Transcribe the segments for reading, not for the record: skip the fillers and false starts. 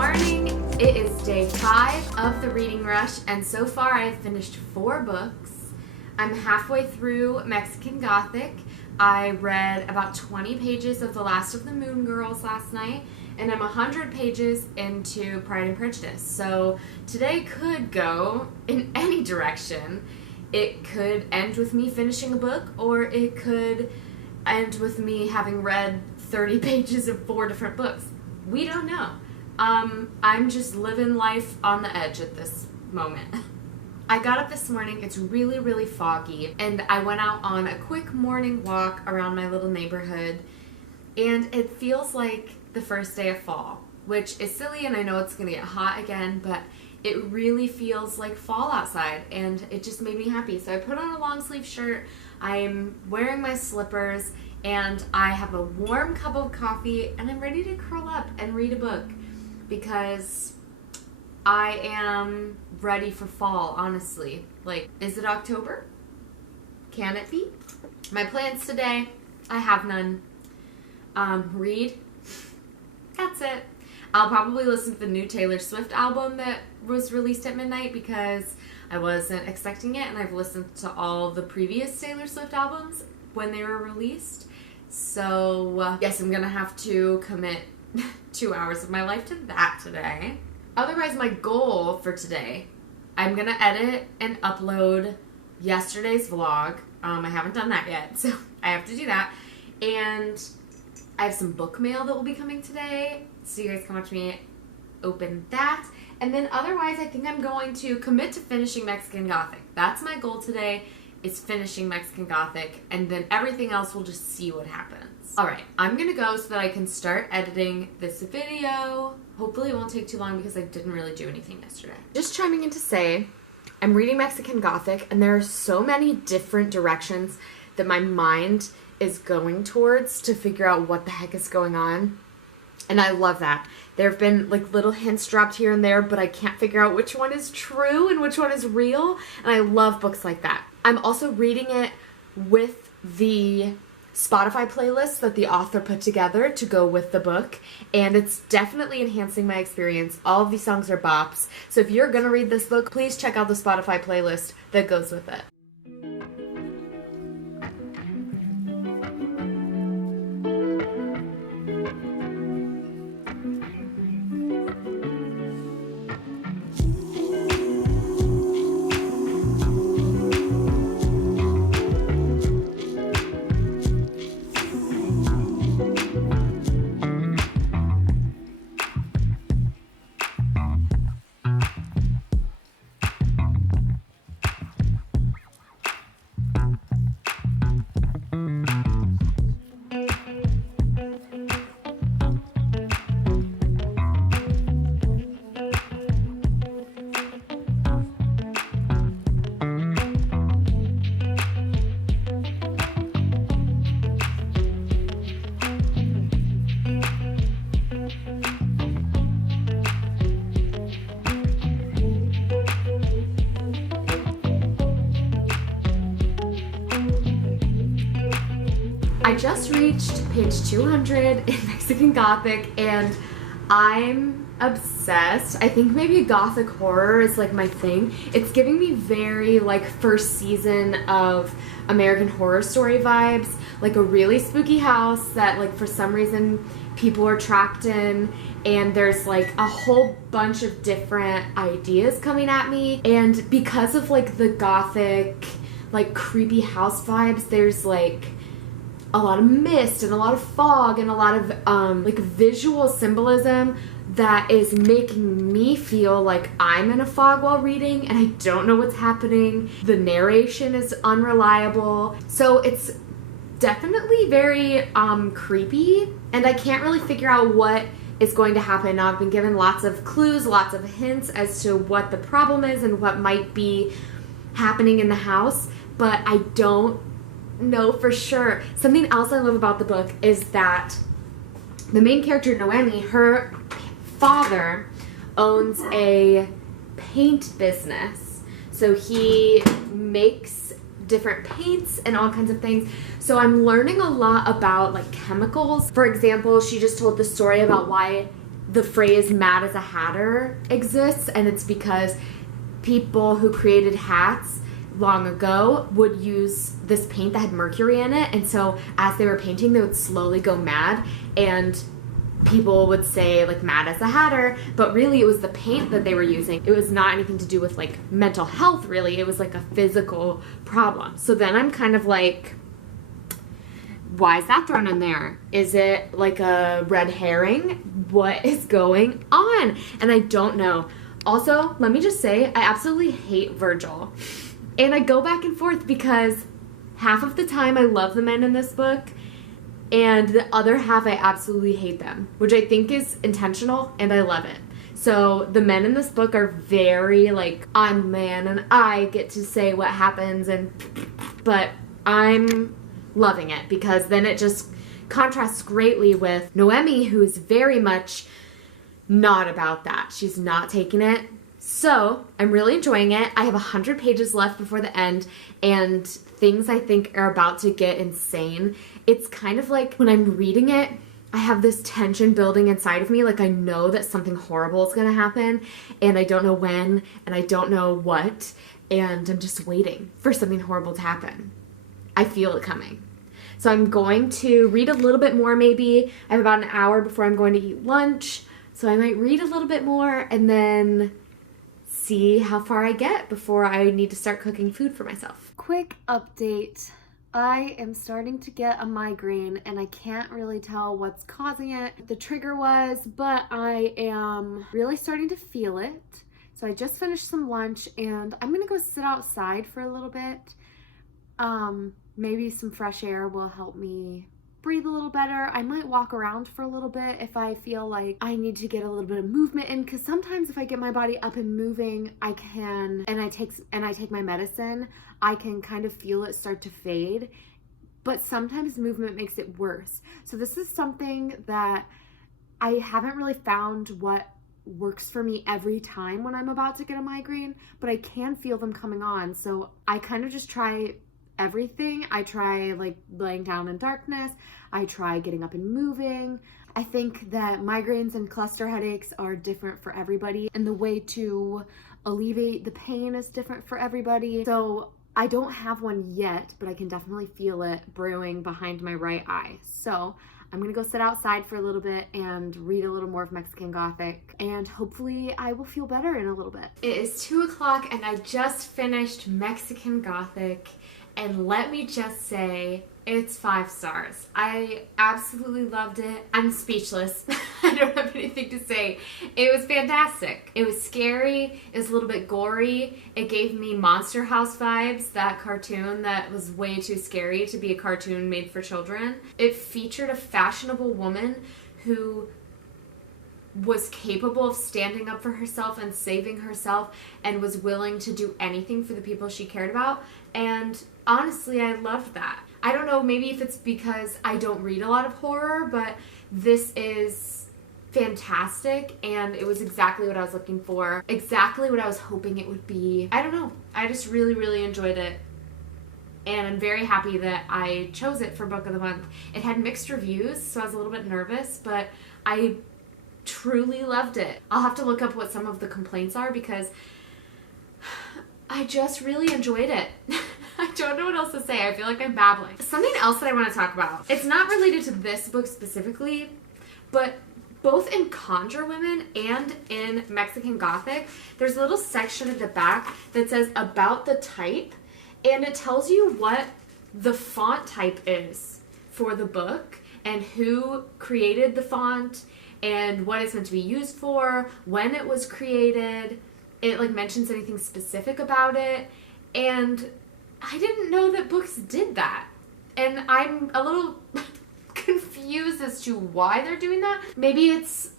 morning. It is day 5 of the reading rush, and so far I've finished 4 books. I'm halfway through Mexican Gothic. I read about 20 pages of The Last of the Moon Girls last night, and I'm 100 pages into Pride and Prejudice. So today could go in any direction. It could end with me finishing a book, or it could end with me having read 30 pages of 4 different books. We don't know. I'm just living life on the edge at this moment. I got up this morning, it's really, really foggy, and I went out on a quick morning walk around my little neighborhood, and it feels like the first day of fall, which is silly, and I know it's gonna get hot again, but it really feels like fall outside, and it just made me happy. So I put on a long sleeve shirt, I'm wearing my slippers, and I have a warm cup of coffee, and I'm ready to curl up and read a book because I am ready for fall, honestly. Like, is it October? Can it be? My plans today, I have none. Read. That's it. I'll probably listen to the new Taylor Swift album that was released at midnight because I wasn't expecting it, and I've listened to all the previous Taylor Swift albums when they were released. So, yes, I'm gonna have to commit 2 hours of my life to that today. Otherwise, my goal for today, I'm gonna edit and upload yesterday's vlog. I haven't done that yet, so I have to do that. And I have some book mail that will be coming today, so you guys can watch me open that. And then otherwise, I think I'm going to commit to finishing Mexican Gothic. That's my goal today, is finishing Mexican Gothic, and then everything else we'll just see what happens. Alright, I'm gonna go so that I can start editing this video. Hopefully it won't take too long because I didn't really do anything yesterday. Just chiming in to say, I'm reading Mexican Gothic, and there are so many different directions that my mind is going towards to figure out what the heck is going on. And I love that. There have been like little hints dropped here and there, but I can't figure out which one is true and which one is real. And I love books like that. I'm also reading it with the Spotify playlist that the author put together to go with the book, and it's definitely enhancing my experience. All of these songs are bops. So if you're gonna read this book, please check out the Spotify playlist that goes with it. I just reached page 200 in Mexican Gothic, and I'm obsessed. I think maybe Gothic horror is like my thing. It's giving me very like first season of American Horror Story vibes, like a really spooky house that like for some reason people are trapped in, and there's like a whole bunch of different ideas coming at me. And because of like the Gothic like creepy house vibes, there's like a lot of mist and a lot of fog and a lot of like visual symbolism that is making me feel like I'm in a fog while reading and I don't know what's happening. The narration is unreliable. So it's definitely very creepy, and I can't really figure out what is going to happen. Now, I've been given lots of clues, lots of hints as to what the problem is and what might be happening in the house, but I don't know for sure. Something else I love about the book is that the main character, Noemi, her father owns a paint business. So he makes different paints and all kinds of things. So I'm learning a lot about like chemicals. For example, she just told the story about why the phrase "mad as a hatter" exists, and it's because people who created hats long ago would use this paint that had mercury in it, and so as they were painting, they would slowly go mad, and people would say, like, "mad as a hatter," but really it was the paint that they were using. It was not anything to do with, like, mental health, really. It was, like, a physical problem. So then I'm kind of like, why is that thrown in there? Is it, like, a red herring? What is going on? And I don't know. Also, let me just say, I absolutely hate Virgil. And I go back and forth because half of the time I love the men in this book, and the other half I absolutely hate them, which I think is intentional, and I love it. So the men in this book are very, like, I'm a man and I get to say what happens, but I'm loving it because then it just contrasts greatly with Noemi, who is very much not about that. She's not taking it. So I'm really enjoying it. I have 100 pages left before the end, and things I think are about to get insane. It's kind of like when I'm reading it, I have this tension building inside of me. Like, I know that something horrible is going to happen, and I don't know when, and I don't know what, and I'm just waiting for something horrible to happen. I feel it coming. So I'm going to read a little bit more maybe. I have about an hour before I'm going to eat lunch, so I might read a little bit more and then see how far I get before I need to start cooking food for myself. Quick update. I am starting to get a migraine and I can't really tell what's causing it, the trigger was, but I am really starting to feel it. So I just finished some lunch and I'm gonna go sit outside for a little bit. Maybe some fresh air will help me breathe a little better. I might walk around for a little bit if I feel like I need to get a little bit of movement in, because sometimes if I get my body up and moving, I can, and I take my medicine, I can kind of feel it start to fade, but sometimes movement makes it worse. So this is something that I haven't really found what works for me every time when I'm about to get a migraine, but I can feel them coming on. So I kind of just try everything. I try, like, laying down in darkness. I try getting up and moving. I think that migraines and cluster headaches are different for everybody, and the way to alleviate the pain is different for everybody. So I don't have one yet, but I can definitely feel it brewing behind my right eye. So I'm gonna go sit outside for a little bit and read a little more of Mexican Gothic, and hopefully I will feel better in a little bit. It is 2 o'clock and I just finished Mexican Gothic. And let me just say, it's 5 stars. I absolutely loved it. I'm speechless. I don't have anything to say. It was fantastic. It was scary. It was a little bit gory. It gave me Monster House vibes, that cartoon that was way too scary to be a cartoon made for children. It featured a fashionable woman who was capable of standing up for herself and saving herself and was willing to do anything for the people she cared about. And honestly, I loved that. I don't know, maybe if it's because I don't read a lot of horror, but this is fantastic, and it was exactly what I was looking for, exactly what I was hoping it would be. I don't know, I just really, really enjoyed it, and I'm very happy that I chose it for Book of the Month. It had mixed reviews, so I was a little bit nervous, but I truly loved it. I'll have to look up what some of the complaints are because I just really enjoyed it. I don't know what else to say. I feel like I'm babbling. Something else that I want to talk about. It's not related to this book specifically, but both in Conjure Women and in Mexican Gothic, there's a little section at the back that says about the type, and it tells you what the font type is for the book and who created the font and what it's meant to be used for, when it was created. It, like, mentions anything specific about it, and I didn't know that books did that, and I'm a little confused as to why they're doing that. Maybe it's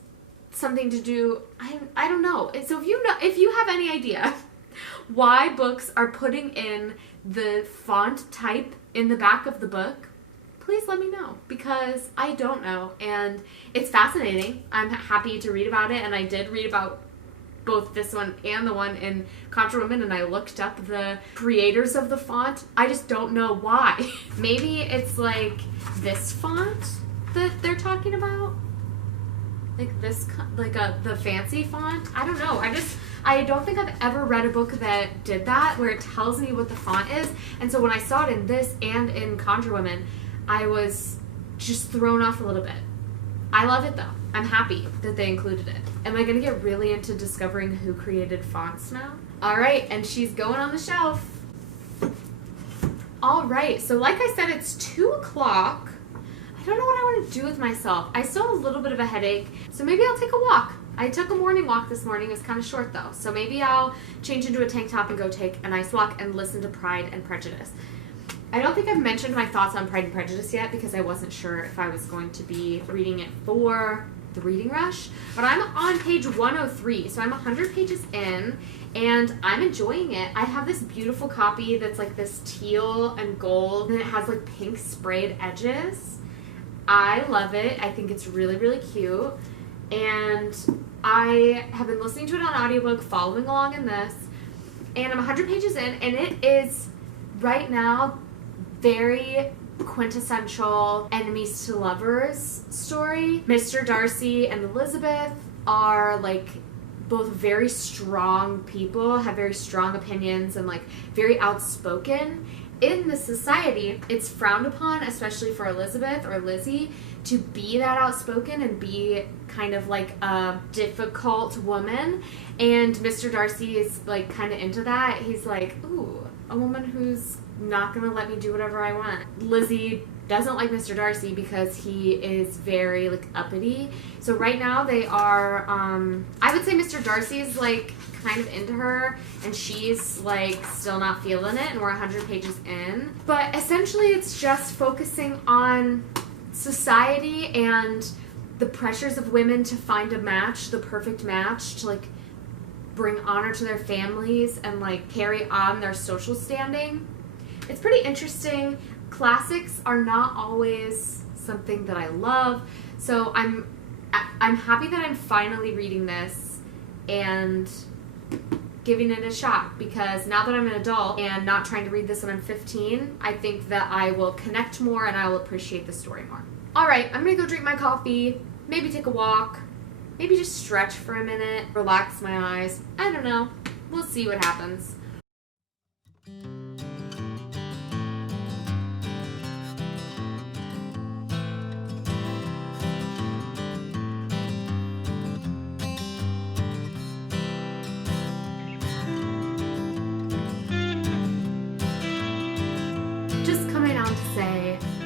something to do, I don't know. And so if you have any idea why books are putting in the font type in the back of the book, please let me know, because I don't know, and it's fascinating. I'm happy to read about it, and I did read about both this one and the one in Conjure Women, and I looked up the creators of the font. I just don't know why. Maybe it's like this font that they're talking about, like this, like the fancy font. I don't know. I don't think I've ever read a book that did that, where it tells me what the font is. And so when I saw it in this and in Conjure Women, I was just thrown off a little bit. I love it though. I'm happy that they included it. Am I gonna get really into discovering who created fonts now? All right, and she's going on the shelf. All right, so like I said, it's 2 o'clock. I don't know what I want to do with myself. I still have a little bit of a headache, so maybe I'll take a walk. I took a morning walk this morning. It was kind of short though, so maybe I'll change into a tank top and go take a nice walk and listen to Pride and Prejudice. I don't think I've mentioned my thoughts on Pride and Prejudice yet because I wasn't sure if I was going to be reading it for the reading rush, but I'm on page 103, so I'm 100 pages in, and I'm enjoying it. I have this beautiful copy that's like this teal and gold, and it has like pink sprayed edges. I love it. I think it's really, really cute, and I have been listening to it on audiobook, following along in this, and I'm 100 pages in, and it is right now very quintessential enemies to lovers story. Mr. Darcy and Elizabeth are like both very strong people, have very strong opinions, and like very outspoken. In the society, it's frowned upon, especially for Elizabeth or Lizzie, to be that outspoken and be kind of like a difficult woman. And Mr. Darcy is like kind of into that. He's like, ooh, a woman who's not gonna let me do whatever I want. Lizzie doesn't like Mr. Darcy because he is very like uppity. So right now they are, I would say Mr. Darcy's like kind of into her and she's like still not feeling it, and we're 100 pages in. But essentially it's just focusing on society and the pressures of women to find a match, the perfect match, to like bring honor to their families and like carry on their social standing. It's pretty interesting. Classics are not always something that I love, so I'm happy that I'm finally reading this and giving it a shot, because now that I'm an adult and not trying to read this when I'm 15, I think that I will connect more and I will appreciate the story more. All right, I'm gonna go drink my coffee, maybe take a walk, maybe just stretch for a minute, relax my eyes. I don't know. We'll see what happens.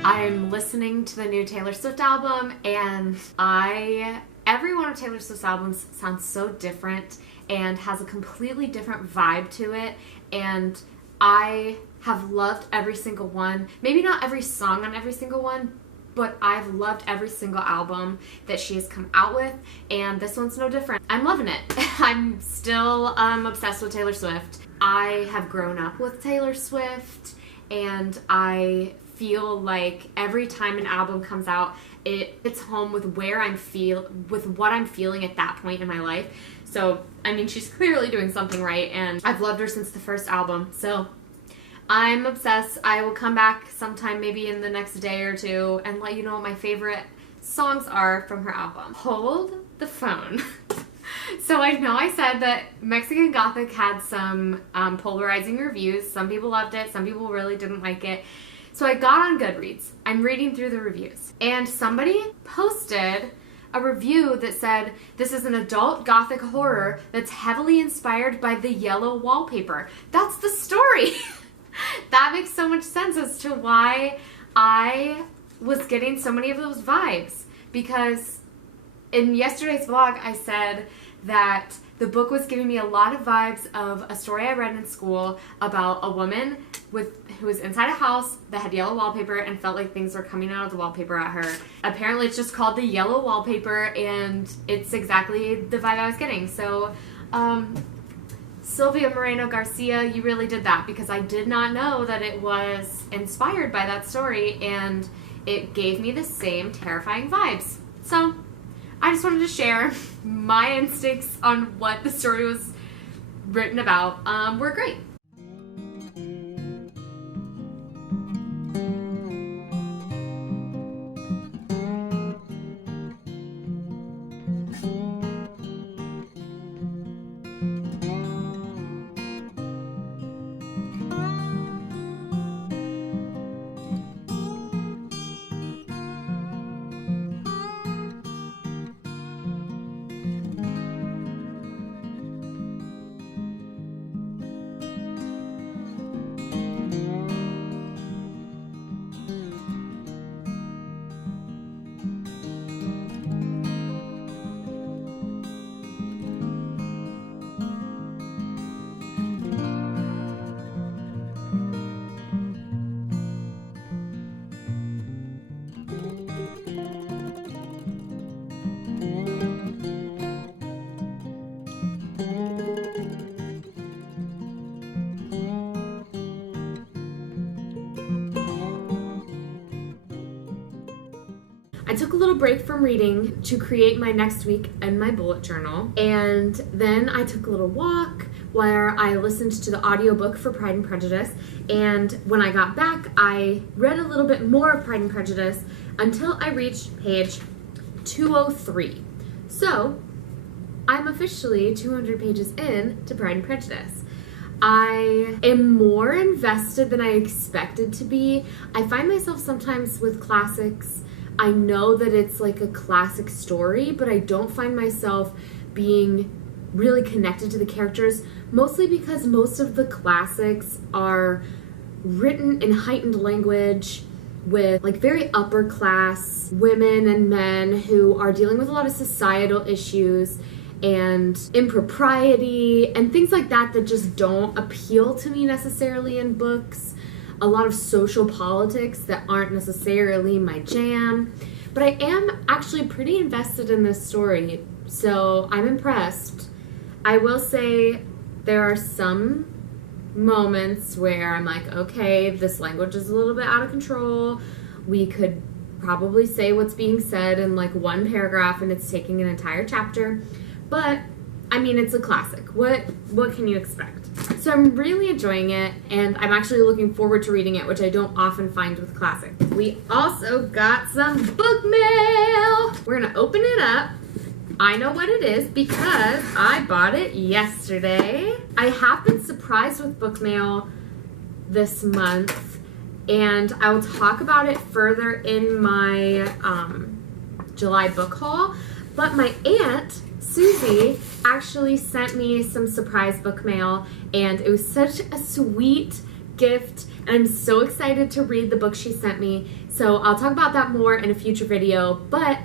I'm listening to the new Taylor Swift album, and every one of Taylor Swift's albums sounds so different and has a completely different vibe to it, and I have loved every single one. Maybe not every song on every single one, but I've loved every single album that she has come out with, and this one's no different. I'm loving it. I'm still obsessed with Taylor Swift. I have grown up with Taylor Swift, and I feel like every time an album comes out, it's home with what I'm feeling at that point in my life. So, I mean, she's clearly doing something right, and I've loved her since the first album. So, I'm obsessed. I will come back sometime, maybe in the next day or two, and let you know what my favorite songs are from her album. Hold the phone. So I know I said that Mexican Gothic had some polarizing reviews. Some people loved it. Some people really didn't like it. So I got on Goodreads. I'm reading through the reviews. And somebody posted a review that said, this is an adult Gothic horror that's heavily inspired by the yellow wallpaper. That's the story. That makes so much sense as to why I was getting so many of those vibes. Because in yesterday's vlog, I said that the book was giving me a lot of vibes of a story I read in school about a woman who was inside a house that had yellow wallpaper and felt like things were coming out of the wallpaper at her. Apparently it's just called the yellow wallpaper, and it's exactly the vibe I was getting. So, Silvia Moreno-Garcia, you really did that, because I did not know that it was inspired by that story, and it gave me the same terrifying vibes. So, I just wanted to share my instincts on what the story was written about. Were great. took a little break from reading to create my next week in my bullet journal, and then I took a little walk where I listened to the audiobook for Pride and Prejudice, and when I got back, I read a little bit more of Pride and Prejudice until I reached page 203. So, I'm officially 200 pages in to Pride and Prejudice. I am more invested than I expected to be. I find myself sometimes with classics, I know that it's like a classic story, but I don't find myself being really connected to the characters, mostly because most of the classics are written in heightened language with like very upper class women and men who are dealing with a lot of societal issues and impropriety and things like that that just don't appeal to me necessarily in books. A lot of social politics that aren't necessarily my jam. But I am actually pretty invested in this story, so I'm impressed. I will say there are some moments where I'm like, okay, this language is a little bit out of control. We could probably say what's being said in like one paragraph and it's taking an entire chapter. But, I mean, it's a classic. What can you expect? So I'm really enjoying it, and I'm actually looking forward to reading it, which I don't often find with classics. We also got some book mail! We're gonna open it up. I know what it is because I bought it yesterday. I have been surprised with book mail this month, and I will talk about it further in my July book haul, but my aunt Susie actually sent me some surprise book mail, and it was such a sweet gift, and I'm so excited to read the book she sent me. So I'll talk about that more in a future video, but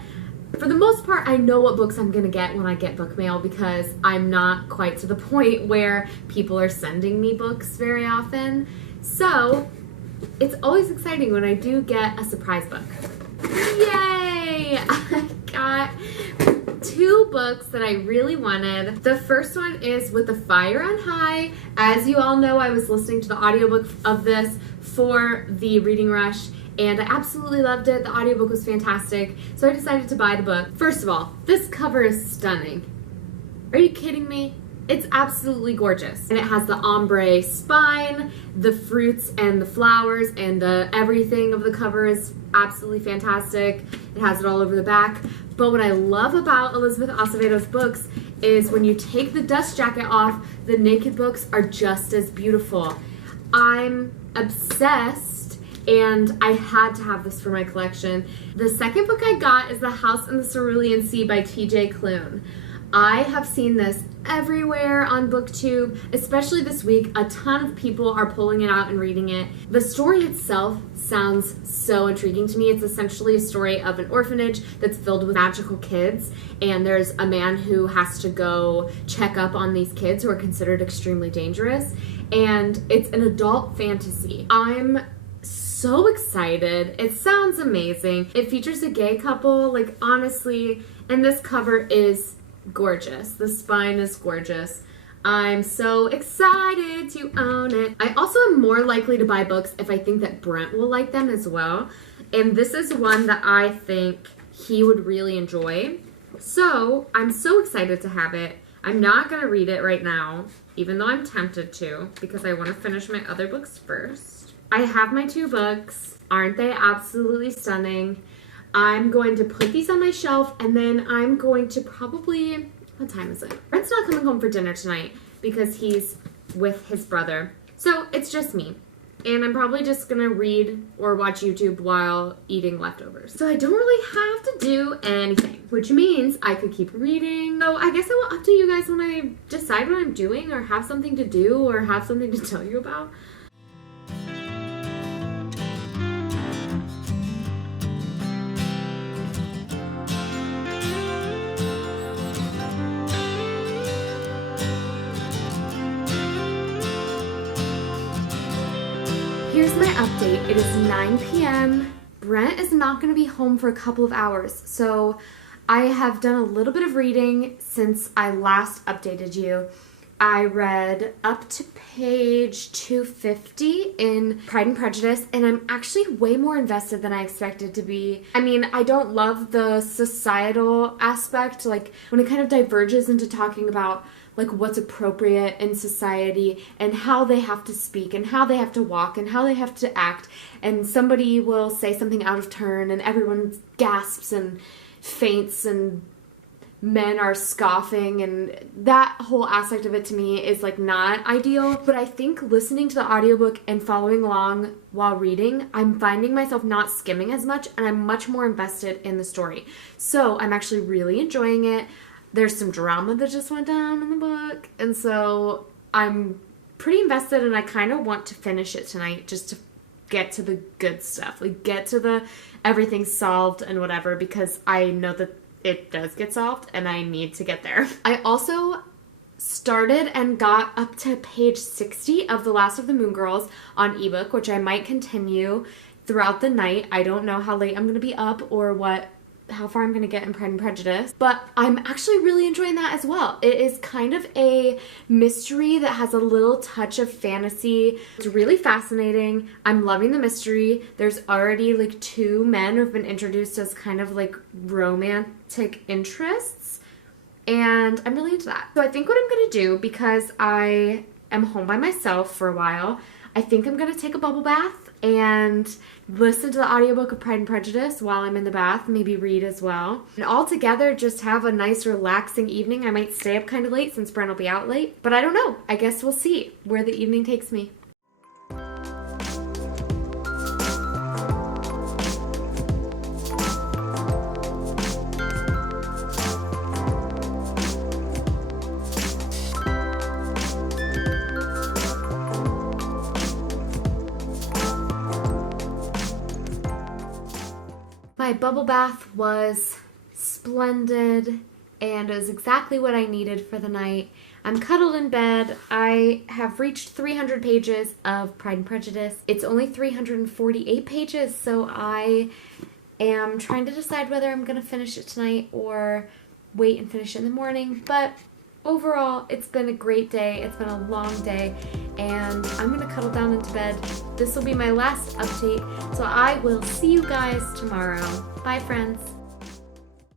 for the most part, I know what books I'm gonna get when I get book mail because I'm not quite to the point where people are sending me books very often. So it's always exciting when I do get a surprise book. Yay! I got 2 books that I really wanted. The first one is With the Fire on High. As you all know, I was listening to the audiobook of this for the reading rush, and I absolutely loved it. The audiobook was fantastic, so I decided to buy the book. First of all, this cover is stunning. Are you kidding me? It's absolutely gorgeous. And it has the ombre spine, the fruits and the flowers, and the everything of the cover is absolutely fantastic. It has it all over the back. But what I love about Elizabeth Acevedo's books is when you take the dust jacket off, the naked books are just as beautiful. I'm obsessed, and I had to have this for my collection. The second book I got is The House in the Cerulean Sea by T.J. Klune. I have seen this everywhere on BookTube, especially this week. A ton of people are pulling it out and reading it. The story itself sounds so intriguing to me. It's essentially a story of an orphanage that's filled with magical kids, and there's a man who has to go check up on these kids who are considered extremely dangerous, and it's an adult fantasy. I'm so excited. It sounds amazing. It features a gay couple, like honestly, and this cover is gorgeous. The spine is gorgeous. I'm so excited to own it. I also am more likely to buy books if I think that Brent will like them as well. And this is one that I think he would really enjoy. So I'm so excited to have it. I'm not going to read it right now, even though I'm tempted to, because I want to finish my other books first. I have my 2 books. Aren't they absolutely stunning? I'm going to put these on my shelf, and then I'm going to probably, what time is it? Brent's not coming home for dinner tonight because he's with his brother. So it's just me. And I'm probably just gonna read or watch YouTube while eating leftovers. So I don't really have to do anything, which means I could keep reading. So I guess I will update you guys when I decide what I'm doing or have something to do or have something to tell you about. Here's my update. It is 9 p.m. Brent is not going to be home for a couple of hours, so I have done a little bit of reading since I last updated you, I read up to page 250 in Pride and Prejudice, and I'm actually way more invested than I expected to be. I mean, I don't love the societal aspect, like when it kind of diverges into talking about like what's appropriate in society and how they have to speak and how they have to walk and how they have to act, and somebody will say something out of turn and everyone gasps and faints and men are scoffing, and that whole aspect of it to me is like not ideal. But I think listening to the audiobook and following along while reading, I'm finding myself not skimming as much and I'm much more invested in the story. So I'm actually really enjoying it. There's some drama that just went down in the book, and so I'm pretty invested, and I kind of want to finish it tonight just to get to the good stuff, like get to the everything's solved and whatever, because I know that it does get solved and I need to get there. I also started and got up to page 60 of The Last of the Moon Girls on ebook, which I might continue throughout the night. I don't know how late I'm going to be up or how far I'm going to get in Pride and Prejudice, but I'm actually really enjoying that as well. It is kind of a mystery that has a little touch of fantasy. It's really fascinating. I'm loving the mystery. There's already like 2 men who have been introduced as kind of like romantic interests, and I'm really into that. So I think what I'm going to do, because I am home by myself for a while, I think I'm going to take a bubble bath and listen to the audiobook of Pride and Prejudice while I'm in the bath, maybe read as well. And all together, just have a nice relaxing evening. I might stay up kind of late since Bren will be out late, but I don't know. I guess we'll see where the evening takes me. My bubble bath was splendid, and it was exactly what I needed for the night. I'm cuddled in bed. I have reached 300 pages of Pride and Prejudice. It's only 348 pages, so I am trying to decide whether I'm going to finish it tonight or wait and finish it in the morning. But overall, it's been a great day. It's been a long day, and I'm going to cuddle down into bed. This will be my last update, so I will see you guys tomorrow. Bye, friends.